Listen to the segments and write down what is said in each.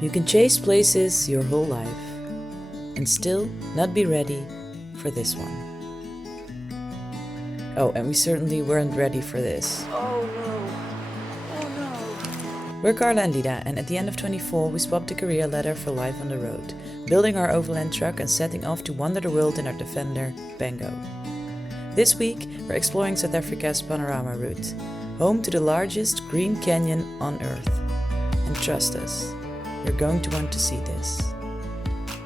You can chase places your whole life and still not be ready for this one. Oh, and we certainly weren't ready for this. Oh no. Oh no. We're Carla and Lida, and at the end of 24 we swapped a career ladder for life on the road, building our overland truck and setting off to wander the world in our Defender, Pango. This week we're exploring South Africa's Panorama Route, home to the largest green canyon on Earth. And trust us, you're going to want to see this.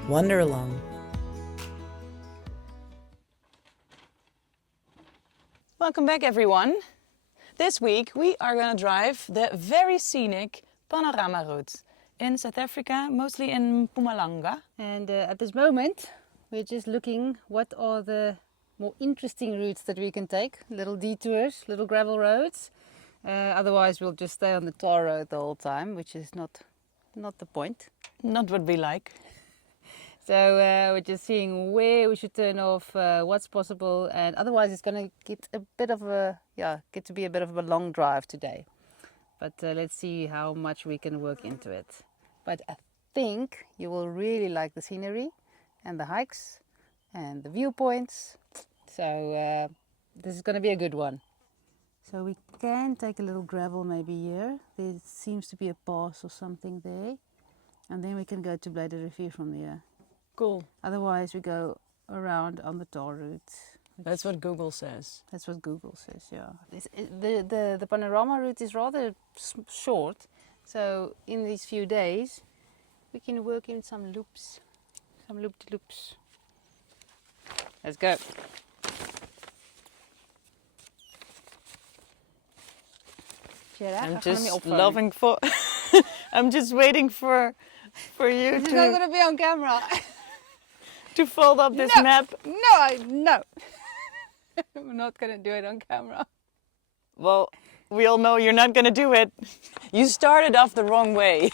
Wander along. Welcome back, everyone. This week we are going to drive the very scenic Panorama Route in South Africa, mostly in Mpumalanga. And at this moment, we're just looking what are the more interesting routes that we can take. Little detours, little gravel roads. Otherwise, we'll just stay on the tar road the whole time, which is not the point. Not what we like. So we're just seeing where we should turn off, what's possible, and otherwise it's going to get to be a bit of a long drive today. But let's see how much we can work into it. But I think you will really like the scenery and the hikes and the viewpoints. So this is going to be a good one. So we can take a little gravel maybe here. There seems to be a pass or something there. And then we can go to Blyde River from there. Cool. Otherwise we go around on the tar route. That's what Google says. That's what Google says, yeah. The Panorama route is rather short. So in these few days we can work in some loops, some loop-de-loops. Let's go. I'm just loving for. I'm just waiting for you It's not going to be on camera. to fold up this map. No. I'm not going to do it on camera. Well, we all know you're not going to do it. You started off the wrong way.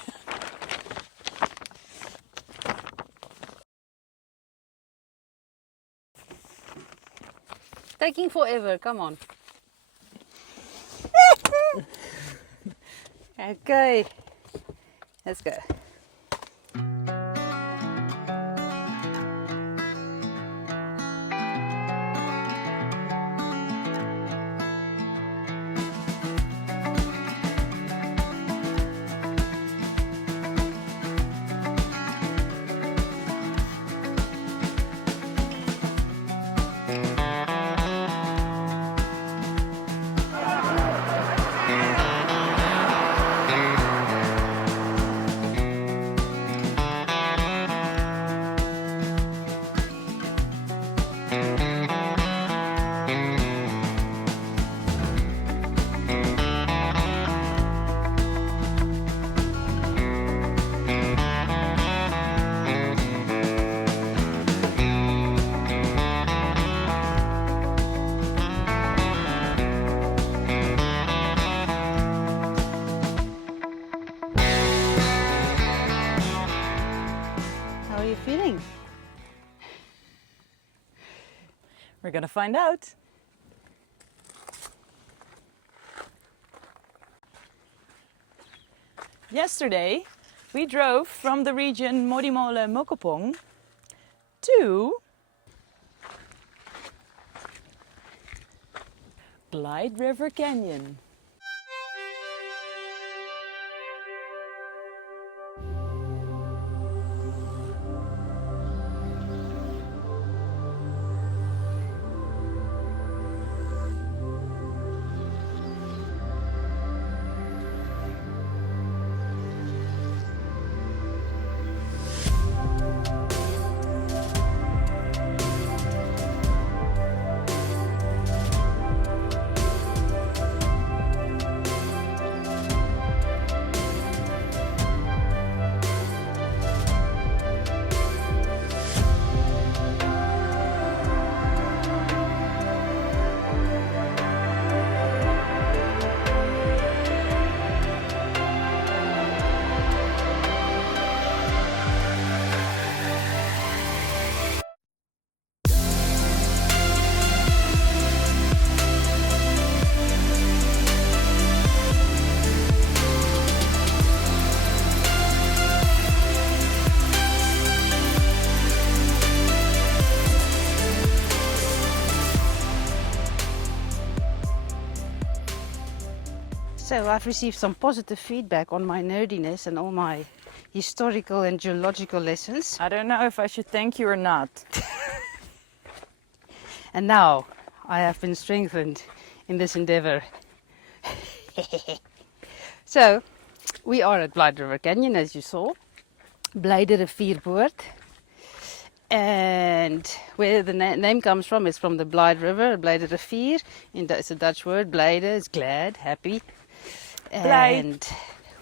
Taking forever, come on. Okay, let's go. How are you feeling? We're gonna find out. Yesterday, we drove from the region Modimolle Mokopong to Blyde River Canyon. So I've received some positive feedback on my nerdiness and all my historical and geological lessons. I don't know if I should thank you or not. And now I have been strengthened in this endeavor. So we are at Blyde River Canyon, as you saw. Blyde River. And where the name comes from is from the Blyde River, Blyde River. It's a Dutch word. Blyde is glad, happy. And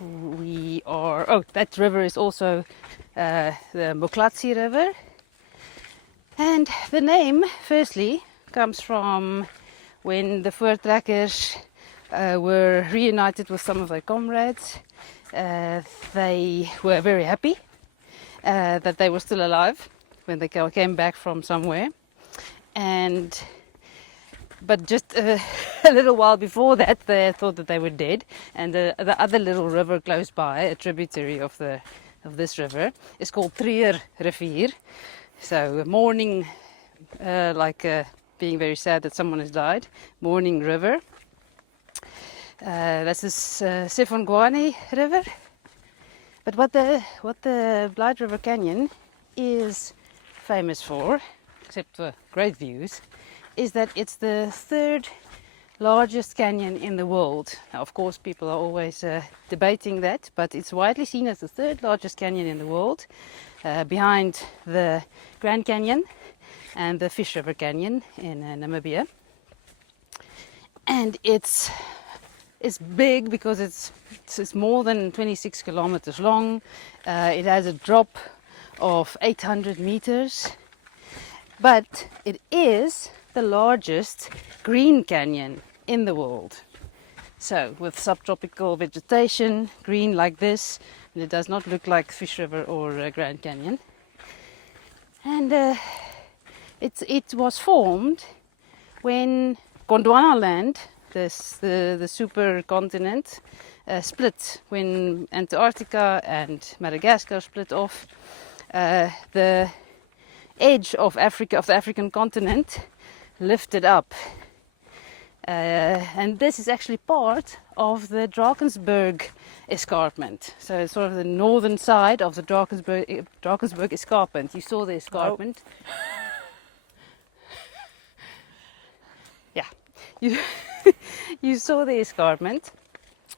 we are, that river is also the Moklatsi River. And the name, firstly, comes from when the voortrekkers were reunited with some of their comrades. They were very happy that they were still alive when they came back from somewhere. But just a little while before that, they thought that they were dead. And the other little river close by, a tributary of this river, is called Treer Rivier. So mourning, being very sad that someone has died. Mourning river. That's this Sefongwane River. But what the Blyde River Canyon is famous for, except for great views, is that it's the third largest canyon in the world. Now, of course, people are always debating that, but it's widely seen as the third largest canyon in the world, behind the Grand Canyon and the Fish River Canyon in Namibia. And it's big because it's more than 26 kilometers long. It has a drop of 800 meters, but it is the largest green canyon in the world. So with subtropical vegetation, green like this, and it does not look like Fish River or Grand Canyon. And it was formed when Gondwana land, the supercontinent, split, when Antarctica and Madagascar split off. The edge of Africa, of the African continent, lifted up. And this is actually part of the Drakensberg escarpment. So it's sort of the northern side of the Drakensberg escarpment. You saw the escarpment. Yeah, you saw the escarpment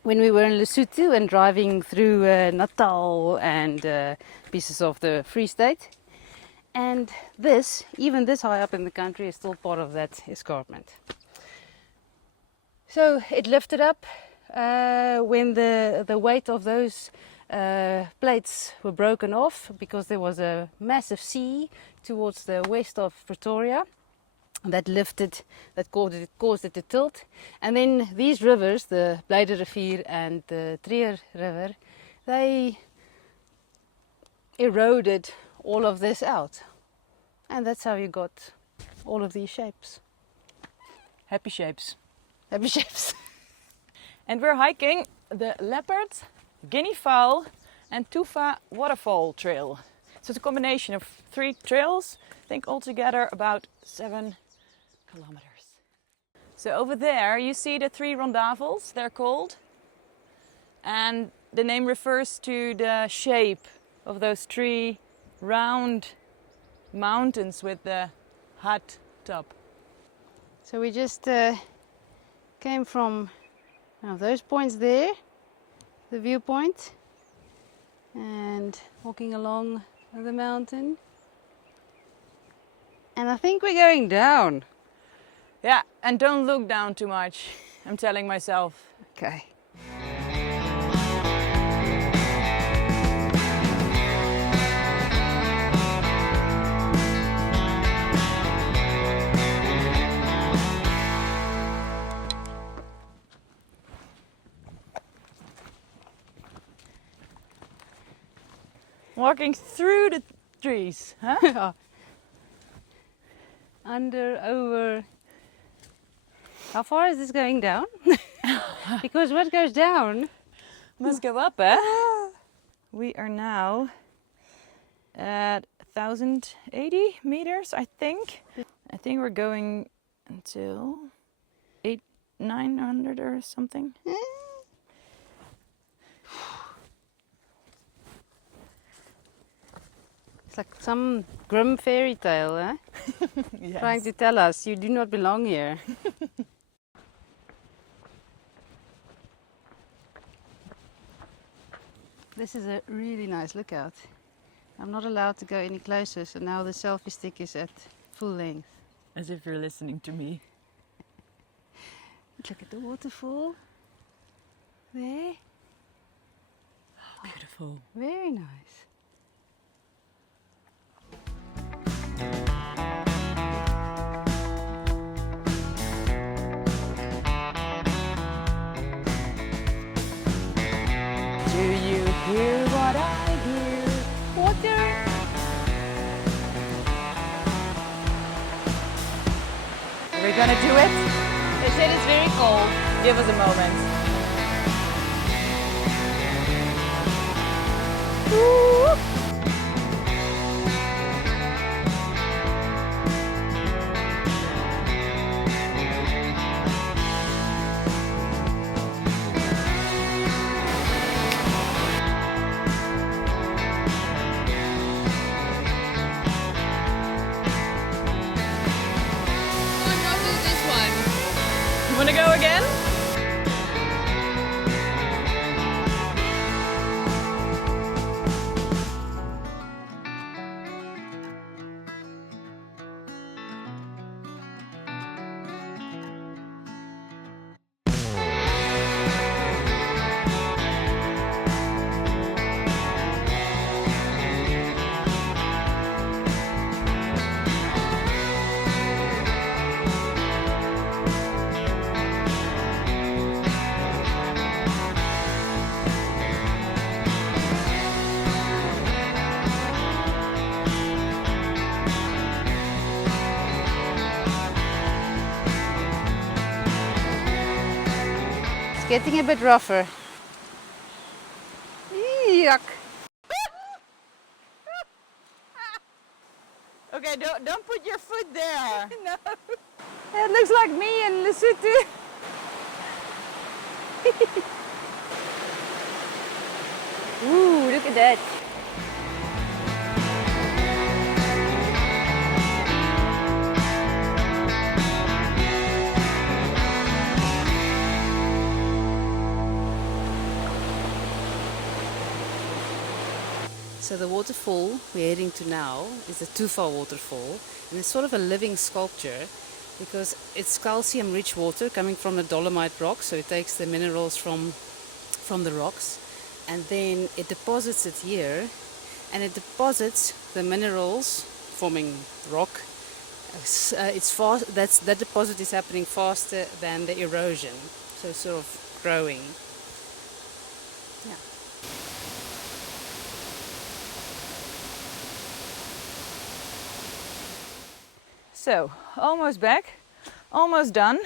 when we were in Lesotho and driving through Natal and pieces of the Free State. And even this high up in the country, is still part of that escarpment. So it lifted up when the weight of those plates were broken off, because there was a massive sea towards the west of Pretoria that caused it to tilt. And then these rivers, the Blyde River and the Treer River, they eroded all of this out. And that's how you got all of these shapes. Happy shapes. Happy shapes. And we're hiking the Leopard, Guinea Fowl and Tufa Waterfall Trail. So it's a combination of 3 trails, I think altogether about 7 kilometers. So over there you see the 3 rondavels, they're called. And the name refers to the shape of those 3 round mountains with the hut top. So we just came from one of those points there, the viewpoint, and walking along the mountain. And I think we're going down. Yeah, and don't look down too much, I'm telling myself. Okay. Walking through the trees, huh? Under, over. How far is this going down? Because what goes down must go up, eh? We are now at 1,080 meters, I think. I think we're going until 900 or something. It's like some grim fairy tale, eh? Yes. Trying to tell us you do not belong here. This is a really nice lookout. I'm not allowed to go any closer, so now the selfie stick is at full length. As if you're listening to me. Look at the waterfall. There. Beautiful. Very nice. Do you hear what I hear? Water! Are we gonna do it? They said it's very cold. Give us a moment. Woo! You wanna go again? It's getting a bit rougher. Yuck. Okay, don't put your foot there. No. It looks like me in Lesotho. Ooh, look at that. So the waterfall we're heading to now is the Tufa waterfall, and it's sort of a living sculpture because it's calcium-rich water coming from the dolomite rock, so it takes the minerals from the rocks, and then it deposits it here, and it deposits the minerals forming rock. That deposit is happening faster than the erosion, so it's sort of growing. Yeah. So, almost back, almost done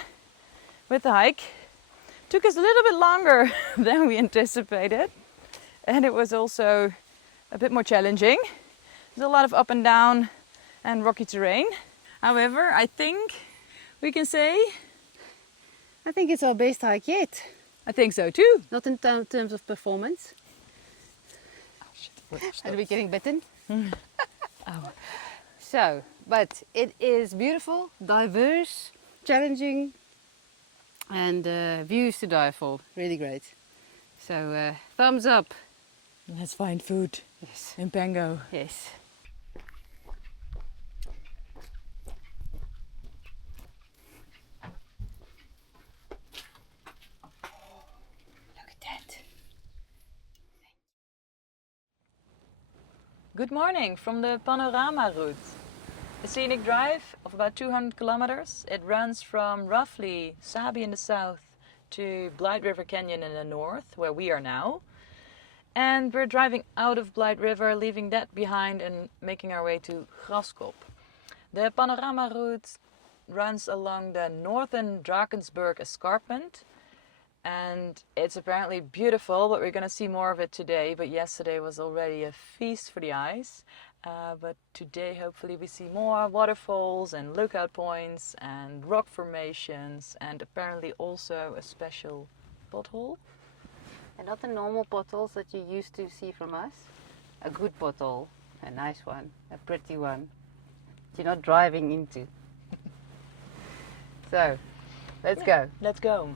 with the hike. Took us a little bit longer than we anticipated, and it was also a bit more challenging. There's a lot of up and down and rocky terrain. However, I think we can say... I think it's our best hike yet. I think so too. Not in terms of performance. Oh, shit. Are we getting bitten? Oh. So, but it is beautiful, diverse, challenging, and views to die for. Really great. So, thumbs up. Let's find food. Yes. In Pango. Yes. Look at that. Good morning from the Panorama Route. A scenic drive of about 200 kilometers. It runs from roughly Sabi in the south to Blyde River Canyon in the north, where we are now. And we're driving out of Blyde River, leaving that behind and making our way to Graskop. The Panorama Route runs along the northern Drakensberg escarpment. And it's apparently beautiful, but we're going to see more of it today. But yesterday was already a feast for the eyes. But today hopefully we see more waterfalls and lookout points and rock formations, and apparently also a special pothole. And not the normal potholes that you used to see from us. A good pothole. A nice one, a pretty one. You're not driving into. So, let's go. Let's go.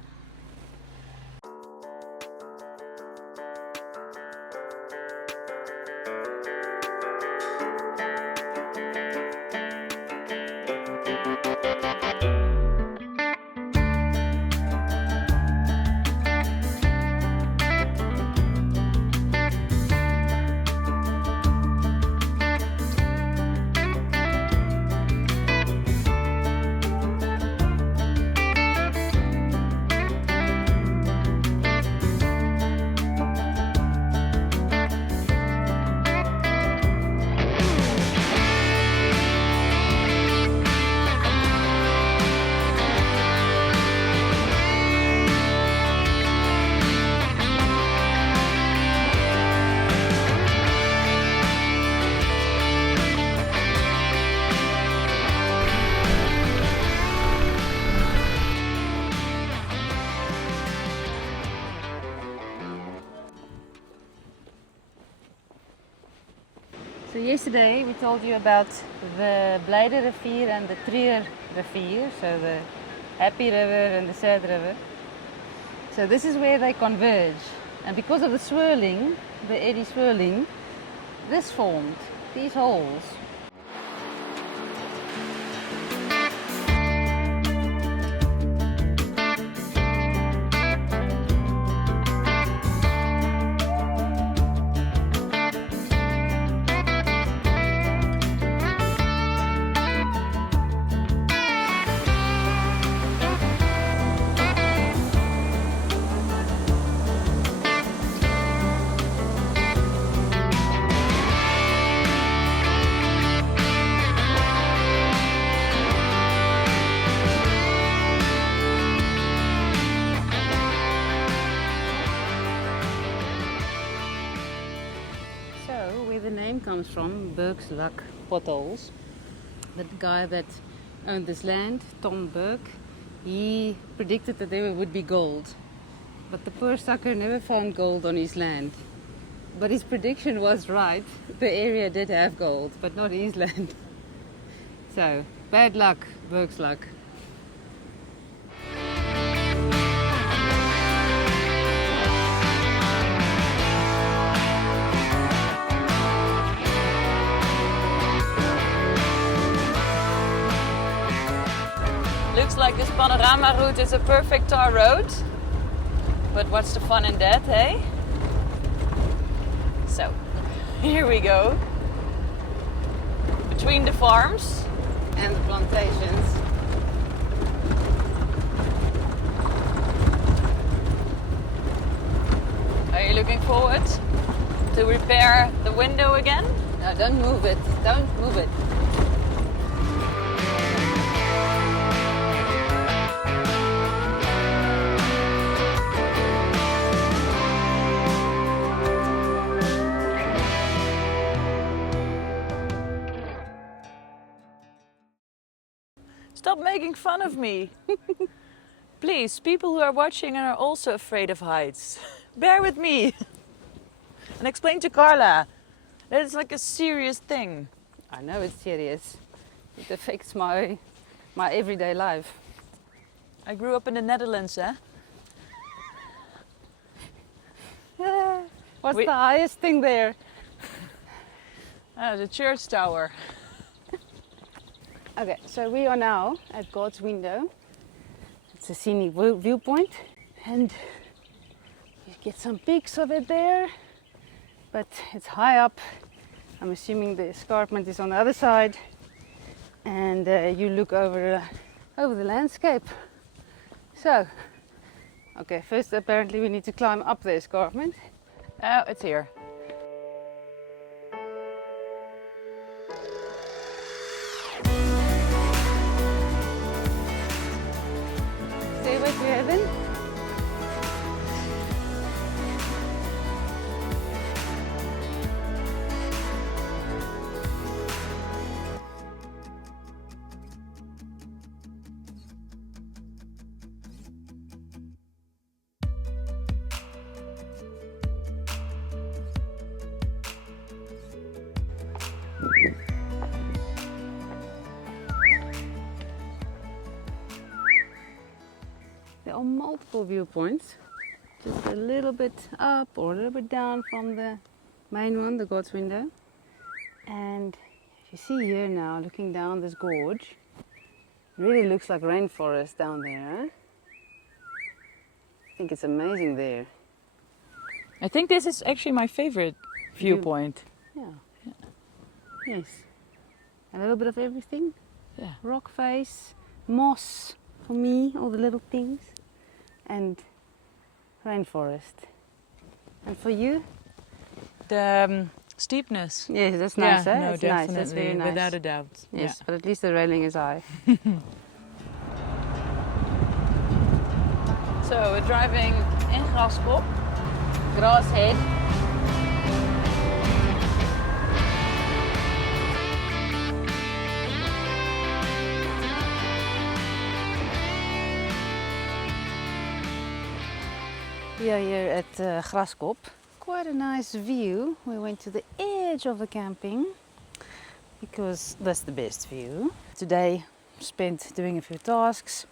So yesterday we told you about the Blyde River and the Trier River, so the happy river and the sad river. So this is where they converge, and because of the swirling, the eddy swirling, this formed, these holes. Comes from Burke's Luck potholes. The guy that owned this land, Tom Burke, he predicted that there would be gold, but the poor sucker never found gold on his land. But his prediction was right. The area did have gold, but not his land. So bad luck, Burke's Luck. Looks like this Panorama Route is a perfect tar road. But what's the fun in that, hey? So, here we go. Between the farms And the plantations. Are you looking forward to repair the window again? No, don't move it. Don't move it. Stop making fun of me. Please, people who are watching and are also afraid of heights, bear with me. And explain to Carla that it's like a serious thing. I know it's serious. It affects my everyday life. I grew up in the Netherlands, eh? What's the highest thing there? The church tower. Okay, so we are now at God's window. It's a scenic viewpoint, and you get some peaks of it there, but it's high up. I'm assuming the escarpment is on the other side, and you look over the landscape. So, okay, first apparently we need to climb up the escarpment. Oh, it's here. Stairway to heaven. There are multiple viewpoints, just a little bit up or a little bit down from the main one, the God's window. And you see here now, looking down this gorge, really looks like rainforest down there. Huh? I think it's amazing there. I think this is actually my favorite viewpoint. Yeah. Yes. A little bit of everything. Yeah. Rock face, moss for me, all the little things, and rainforest. And for you? The steepness. Yes, that's nice. Yeah, Eh? no, That's definitely, nice. That's very nice. without a doubt. Yes, Yeah. but at least the railing is high. So we're driving in Graskop, Grasshead. We are here at Graskop. Quite a nice view. We went to the edge of the camping because that's the best view. Today spent doing a few tasks.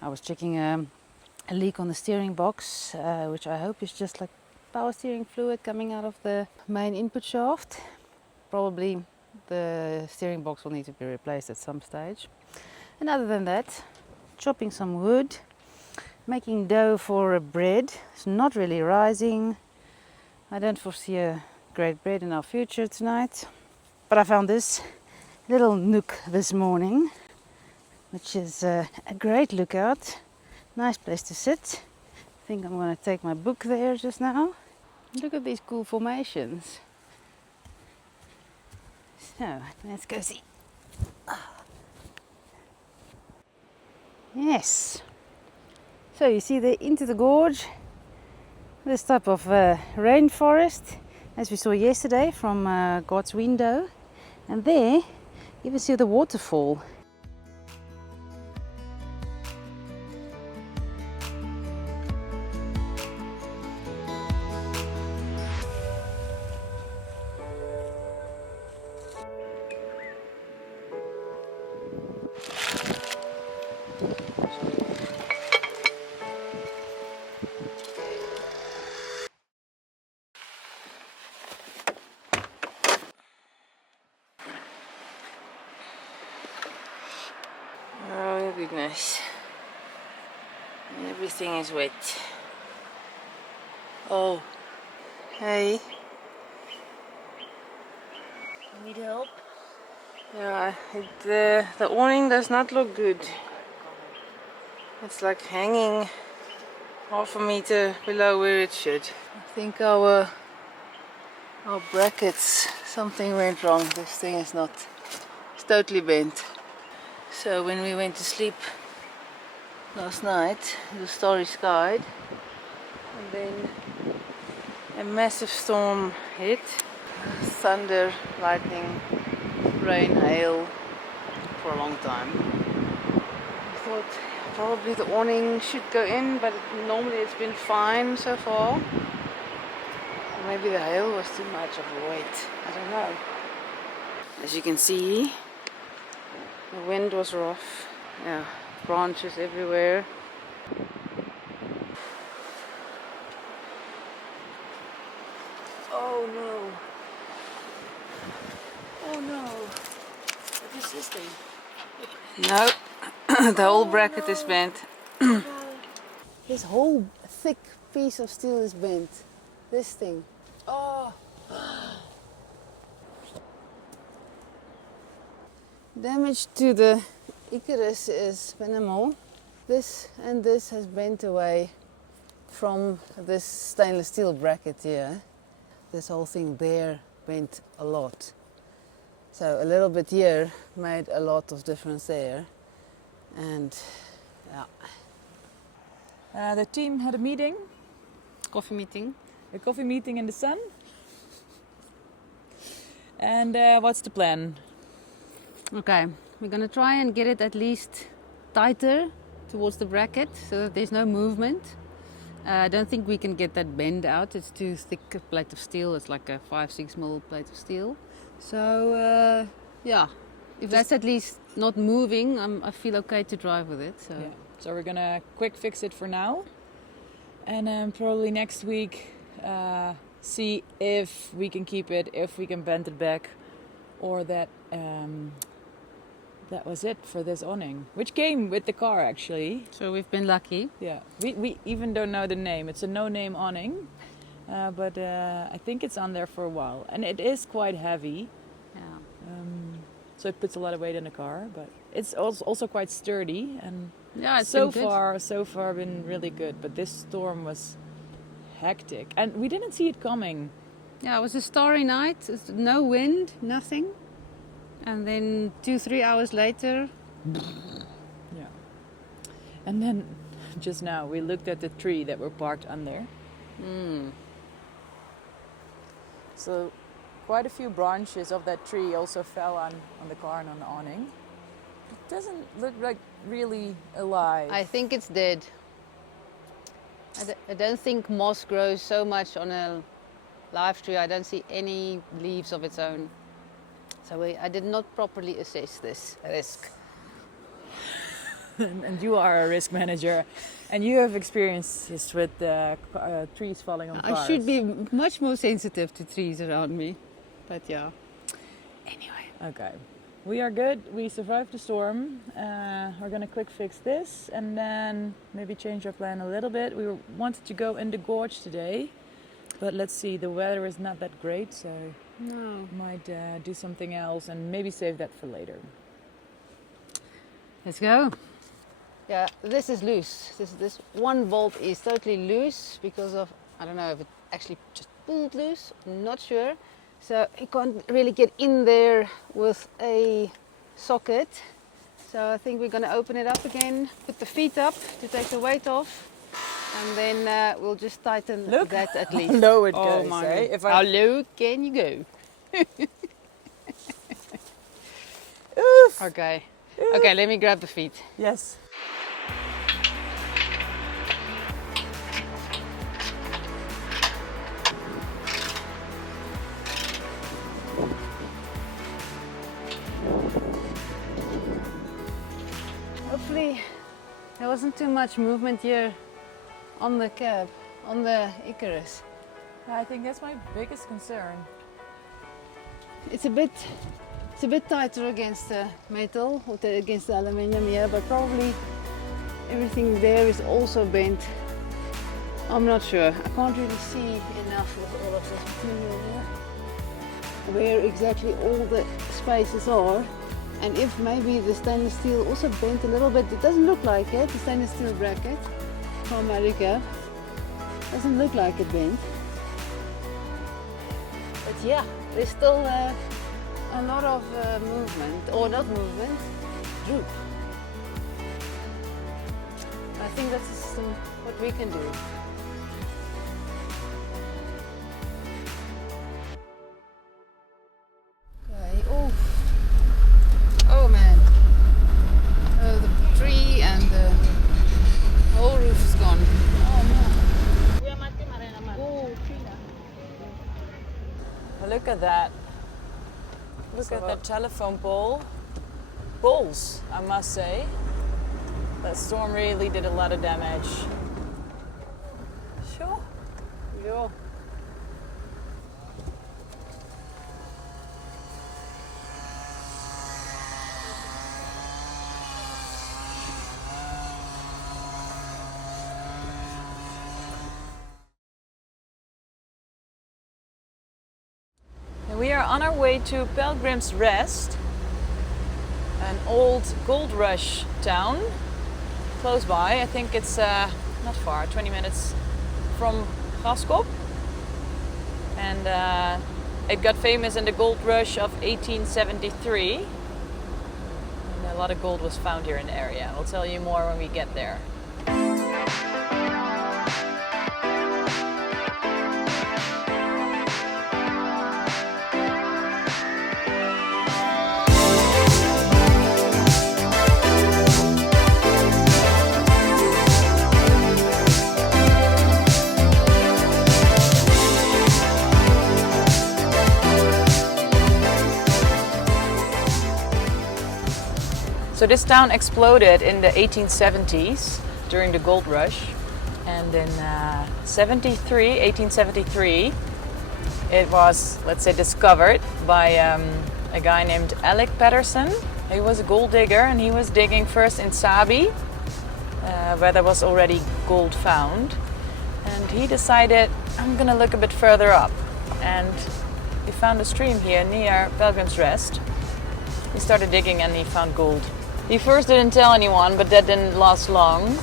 I was checking a leak on the steering box, which I hope is just like power steering fluid coming out of the main input shaft. Probably the steering box will need to be replaced at some stage. And other than that, chopping some wood, making dough for a bread. It's not really rising. I don't foresee a great bread in our future tonight. But I found this little nook this morning, which is a great lookout. Nice place to sit. I think I'm going to take my book there just now. Look at these cool formations. So, let's go see. Yes. So you see there into the gorge, this type of rainforest, as we saw yesterday from God's window. And there, you can see the waterfall. Oh goodness, everything is wet. Oh, hey. Need help? Yeah, the awning does not look good. It's like hanging half a meter below where it should. I think our brackets, something went wrong. This thing is not, it's totally bent. So when we went to sleep last night, it was starry skied, and then a massive storm hit. Thunder, lightning, rain, hail for a long time. I thought probably the awning should go in, but normally it's been fine so far. Or maybe the hail was too much of a weight, I don't know. As you can see, the wind was rough. Yeah, branches everywhere. Oh no. Oh no. What is this thing? No, the whole bracket is bent. This whole thick piece of steel is bent. This thing. Oh. Damage to the Icarus is minimal. This and this has bent away from this stainless steel bracket here. This whole thing there bent a lot. So a little bit here made a lot of difference there. And yeah. The team had a meeting, Coffee meeting. a coffee meeting in the sun. And what's the plan? Okay, we're gonna try and get it at least tighter towards the bracket so that there's no movement. I don't think we can get that bend out. It's too thick a plate of steel. It's like a 5-6 mil plate of steel. So yeah, if that's at least not moving, I feel okay to drive with it. So. Yeah. So we're gonna quick fix it for now, and then probably next week see if we can keep it, if we can bend it back, or that was it for this awning, which came with the car actually. So we've been lucky. Yeah, we even don't know the name. It's a no-name awning, but I think it's on there for a while, and it is quite heavy. Yeah. So it puts a lot of weight in the car, but it's also quite sturdy, and Yeah, it's so been good. far been really good. But this storm was hectic, and we didn't see it coming. Yeah, it was a starry night. It's no wind, nothing. And then 2-3 hours later, Yeah. And then just now we looked at the tree that we're parked under. So quite a few branches of that tree also fell on the car and on the awning. It doesn't look like really alive. I think it's dead. I don't think moss grows so much on a live tree. I don't see any leaves of its own. So I did not properly assess this risk. And you are a risk manager, and you have experiences with trees falling on cars. I should be much more sensitive to trees around me. But yeah. Anyway. Okay. We are good. We survived the storm. We're gonna quick fix this and then maybe change our plan a little bit. We wanted to go in the gorge today, but let's see. The weather is not that great, so No. might do something else and maybe save that for later. Let's go. Yeah, this is loose. This one bolt is totally loose because of, I don't know if it actually just pulled loose. I'm not sure. So you can't really get in there with a socket. So I think we're going to open it up again, put the feet up to take the weight off, and then we'll just tighten that at least. How low it Oh goes, my eh? God. If How low can you go? Oof. Okay. Okay, let me grab the feet. Yes. Hopefully there wasn't too much movement here on the cab, on the Icarus. I think that's my biggest concern. It's a bit tighter against the metal, or against the aluminium here, but probably everything there is also bent. I'm not sure. I can't really see enough with all of this material here, where exactly all the spaces are. And if maybe the stainless steel also bent a little bit, it doesn't look like it, the stainless steel bracket from America, doesn't look like it bent. But yeah, there's still a lot of movement, or not movement, droop. I think that's what we can do. Okay, oh man, the tree and the whole roof is gone. Oh no. Look at that. Look at that telephone pole. Poles, I must say. That storm really did a lot of damage. Sure. Yeah. We are on our way to Pilgrim's Rest, an old gold rush town close by. I think it's not far, 20 minutes from Graskop. And it got famous in the gold rush of 1873. And a lot of gold was found here in the area. I'll tell you more when we get there. So this town exploded in the 1870s during the gold rush, and in 1873, it was, let's say, discovered by a guy named Alec Patterson. He was a gold digger, and he was digging first in Sabi, where there was already gold found. And he decided, I'm gonna look a bit further up. And he found a stream here near Pilgrim's Rest. He started digging and he found gold. He first didn't tell anyone, but that didn't last long.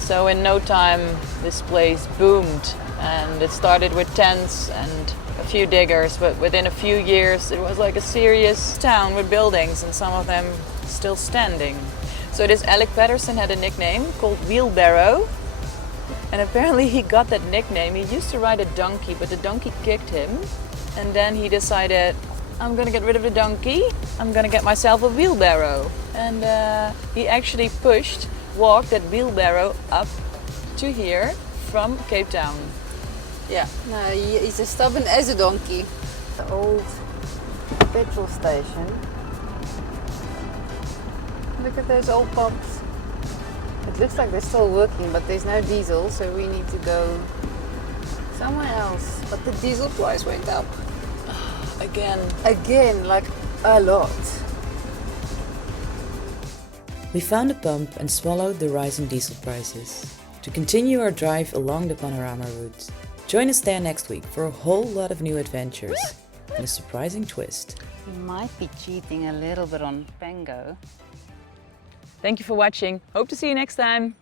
So in no time, this place boomed. And it started with tents and a few diggers, but within a few years it was like a serious town with buildings, and some of them still standing. So this Alec Patterson had a nickname called Wheelbarrow, and apparently he got that nickname. He used to ride a donkey, but the donkey kicked him, and then he decided, I'm gonna get rid of the donkey, I'm gonna get myself a wheelbarrow. And he actually walked that wheelbarrow up to here from Cape Town. Yeah, no, he's as stubborn as a donkey. The old petrol station. Look at those old pumps. It looks like they're still working, but there's no diesel, so we need to go somewhere else. But the diesel price went up. Again, like a lot. We found a pump and swallowed the rising diesel prices to continue our drive along the Panorama Route. Join us there next week for a whole lot of new adventures and a surprising twist. We might be cheating a little bit on Pango. Thank you for watching. Hope to see you next time.